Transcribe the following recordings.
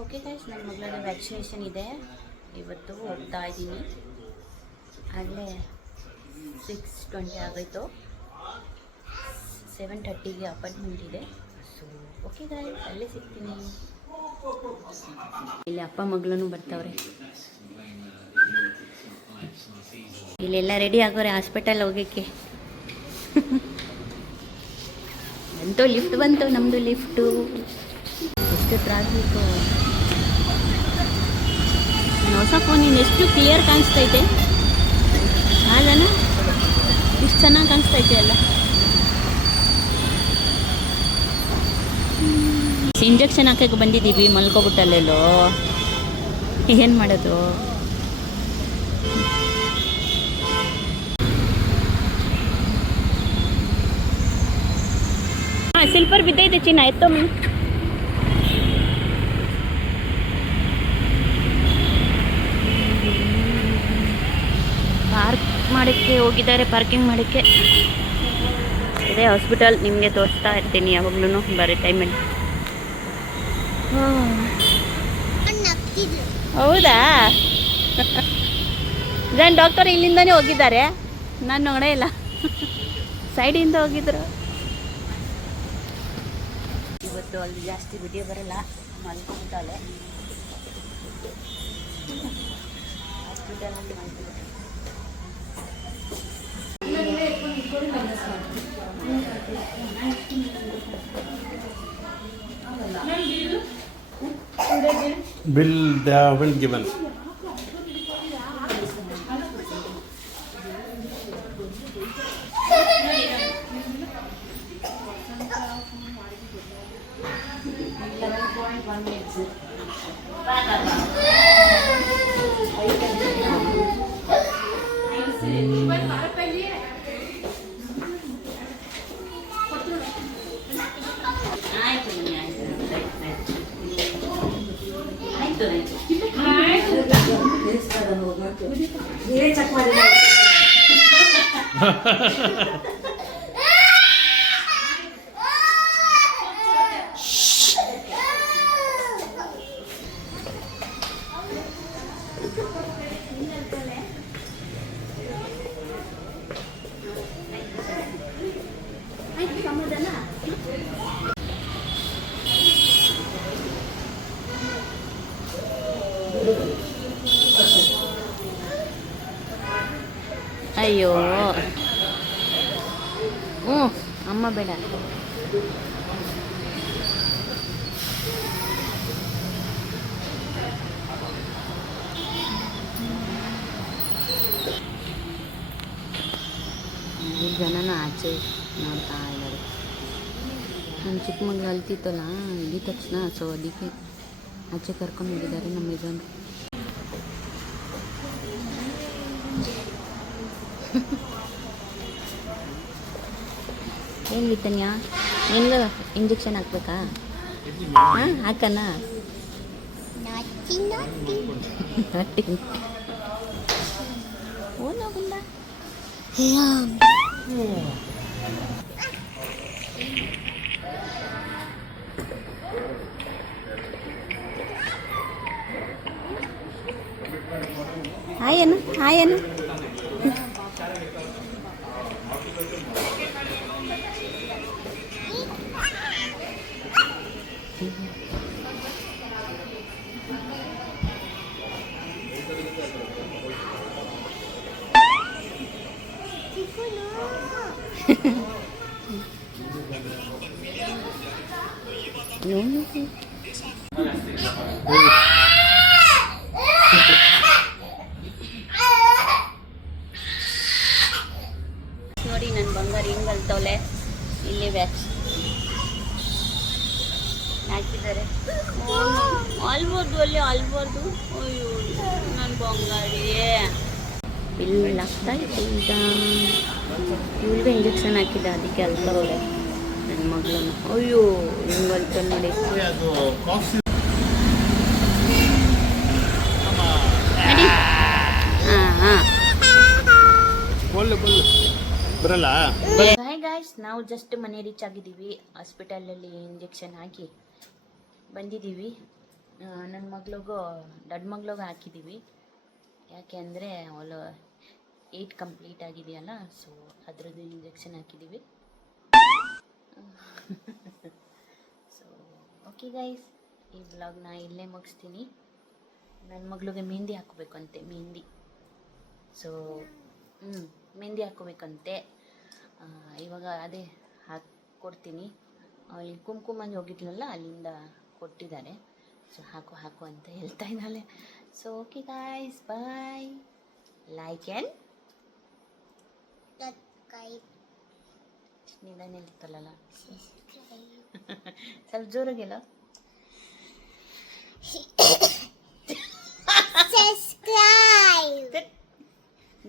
Okay guys, ನನ್ನ ಮಗಳದ್ದು vaccination ಇದೆ. ಇವತ್ತು ಹೋಗ್ತಾ ಇದ್ದೀನಿ. ಆಗಲೇ 6:20 ಆಗೋಯ್ತು. 7:30ಗೆ ಅಪಾಯಿಂಟ್ಮೆಂಟ್ ಇದೆ. ಸೊ ಓಕೆ ಗೈಸ್, ಅಲ್ಲೇ ಸಿಗ್ತೀನಿ. ಇಲ್ಲಿ ಅಪ್ಪ ಮಗಳೂ ಬರ್ತಾವ್ರೆ. ಇಲ್ಲೆಲ್ಲ ರೆಡಿ ಆಗೋರೆ ಹಾಸ್ಪಿಟಲ್ ಹೋಗೋಕ್ಕೆ. ಬಂತು, ಲಿಫ್ಟ್ ಬಂತು, ನಮ್ಮದು ಲಿಫ್ಟು. ಎಷ್ಟು ಟ್ರಾಫಿಕ್ಕು. ಹೊಸ ಫೋನಿಂದ ಎಷ್ಟು ಕ್ಲಿಯರ್ ಕಾಣಿಸ್ತೈತೆ ಅಲ್ಲನ, ಇಷ್ಟು ಚೆನ್ನಾಗಿ ಕಾಣಿಸ್ತೈತೆ ಅಲ್ಲ. ಇಂಜೆಕ್ಷನ್ ಹಾಕಕ್ಕೆ ಬಂದಿದ್ದೀವಿ, ಮಲ್ಕೊಬಿಟ್ಟಲ್ಲೆಲ್ಲೋ ಏನು ಮಾಡೋದು. ಹಾಂ, ಸಿಲ್ಪರ್ ಬಿದ್ದೈತೆ ಚಿನ್ನ, ಎತ್ತೊಮ್ಮೆ. ಪಾರ್ಕ್ ಮಾಡೋಕ್ಕೆ ಹೋಗಿದ್ದಾರೆ, ಪಾರ್ಕಿಂಗ್ ಮಾಡೋಕ್ಕೆ. ಇದೇ ಹಾಸ್ಪಿಟಲ್, ನಿಮಗೆ ತೋರಿಸ್ತಾ ಇರ್ತೀನಿ ಯಾವಾಗ್ಲೂ ಬರೋ ಟೈಮಲ್ಲಿ. ಹೌದಾ? ಜನ್ ಡಾಕ್ಟರ್ ಇಲ್ಲಿಂದನೇ ಹೋಗಿದ್ದಾರೆ, ನಾನು ನೋಡೇ ಇಲ್ಲ. ಸೈಡಿಂದ ಹೋಗಿದ್ರು. ಇವತ್ತು ಅಲ್ಲಿ ಜಾಸ್ತಿ ವಿಡಿಯೋ ಬರಲ್ಲ, ಮಲ್ಕೊಂಡ್ಬಿಟ್ಟಾಲೆ ಹಾಸ್ಪಿಟಲಲ್ಲಿ ಮಲ್ಕೊಂಡ್ಬಿಟ್ಟೆ. Bill they haven't given. ಅಯ್ಯೋ, ಅಮ್ಮ ಬೇಡ. ಜನನ ಆಚೆ ನೋಡ್ತಾ ಇದ್ದಾರೆ. ನನ್ನ ಚಿಕ್ಕ ಮಗಳು ಅಲ್ತಿತ್ತಲ್ಲ, ಇದ್ದ ತಕ್ಷಣ ಸೊ ಅದಕ್ಕೆ ಆಚೆ ಕರ್ಕೊಂಡು ಹೋಗಿದ್ದಾರೆ ನಮ್ಮ ಯಜಮಾನ್ರು. ಏನು ವಿತನ್ಯ, ನಿನ್ಗೆ ಇಂಜೆಕ್ಷನ್ ಹಾಕ್ಬೇಕಾ? ಹಾಂ, ಹಾಕಣ. ಓನೋಗುಂಡ ಹಾಯೇನು, ಹಾಯೇನು. ನೋಡಿ ನನ್ನ ಬಂಗಾರ ಹಿಂಗೆ ಅಲ್ತವಳೆ. ಇಲ್ಲಿ ವ್ಯಾಕ್ಸ್ ಹಾಕಿದ್ದಾರೆ. ಅಲ್ಬಾರ್ದು, ಅಲ್ಲಿ ಅಲ್ಬಾರ್ದು. ಅಯ್ಯೋ ನನ್ನ ಬಂಗಾರಿ ಇಲ್ಲಿ ಆಗ್ತಾ ಇತ್ತು. ಈಗ ಇವ್ರಿಗೆ ಇಂಜೆಕ್ಷನ್ ಹಾಕಿದ್ದೆ, ಅದಕ್ಕೆ ಅಲ್ತವಳೆ ನನ್ನ ಮಗಳನ್ನ. ಅಯ್ಯೋ ಹಿಂಗೆ ಅಲ್ತ ನೋಡಿ. ಬರಲ್ಲ. ಹಾಯ್ ಗಾಯ್ಸ್, ನಾವು ಜಸ್ಟ್ ಮನೆ ರೀಚ್ ಆಗಿದ್ದೀವಿ. ಹಾಸ್ಪಿಟಲಲ್ಲಿ ಇಂಜೆಕ್ಷನ್ ಹಾಕಿ ಬಂದಿದ್ದೀವಿ. ನನ್ನ ಮಗಳಿಗೂ ದೊಡ್ಡ ಮಗಳಿಗೂ ಹಾಕಿದ್ದೀವಿ. ಯಾಕೆ ಅಂದರೆ ಅವಳು 8 ಕಂಪ್ಲೀಟ್ ಆಗಿದೆಯಲ್ಲ, ಸೊ ಅದರದ್ದು ಇಂಜೆಕ್ಷನ್ ಹಾಕಿದ್ದೀವಿ. ಸೊ ಓಕೆ ಗೈಸ್, ಈ ವ್ಲಾಗ್ನ ಇಲ್ಲೇ ಮುಗಿಸ್ತೀನಿ. ನನ್ನ ಮಗಳಿಗೆ ಮೆಹಂದಿ ಹಾಕೋಬೇಕಂತೆ, ಮೆಹಂದಿ. ಸೊ ಮೆಹಂದಿ ಹಾಕೋಬೇಕಂತೆ. ಇವಾಗ ಅದೇ ಹಾಕ್ಕೊಡ್ತೀನಿ. ಅವಳಿಗೆ ಕುಂಕುಮಂದು ಹೋಗಿದ್ಲಲ್ಲ, ಅಲ್ಲಿಂದ ಕೊಟ್ಟಿದ್ದಾರೆ. ಸೊ ಹಾಕು ಅಂತ ಹೇಳ್ತಾ ಇದ್ದಾಳೆ. So okay guys, bye. Like and ನಿಧಾನ ಹೇಳ್ತಲ್ಲ, ಸ್ವಲ್ಪ ಜೋರಾಗಿಲ್ಲ.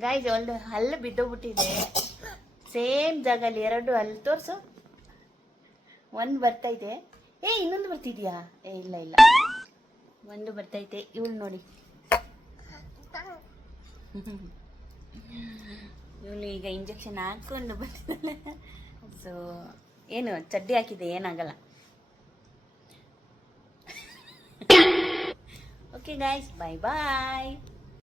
ಗಾಯ್ಸ್, ಒಂದು ಹಲ್ಲು ಬಿದ್ದೋಗ್ಬಿಟ್ಟಿದೆ ಸೇಮ್ ಜಾಗಲ್ಲಿ. 2 ಹಲ್ಲು ತೋರಿಸು. ಒಂದು ಬರ್ತೈತೆ, ಇನ್ನೊಂದು ಬರ್ತಿದ್ಯಾ? ಇಲ್ಲ, ಒಂದು ಬರ್ತೈತೆ. ಇವಳು ನೋಡಿ, ಇವಳು ಈಗ ಇಂಜೆಕ್ಷನ್ ಹಾಕ್ಕೊಂಡು ಬರ್ತಿದ್ದಾಳೆ. ಸೊ ಏನು ಚಡ್ಡಿ ಹಾಕಿದೆ, ಏನಾಗಲ್ಲ. ಓಕೆ ಗಾಯ್ಸ್, ಬಾಯ್ ಬಾಯ್.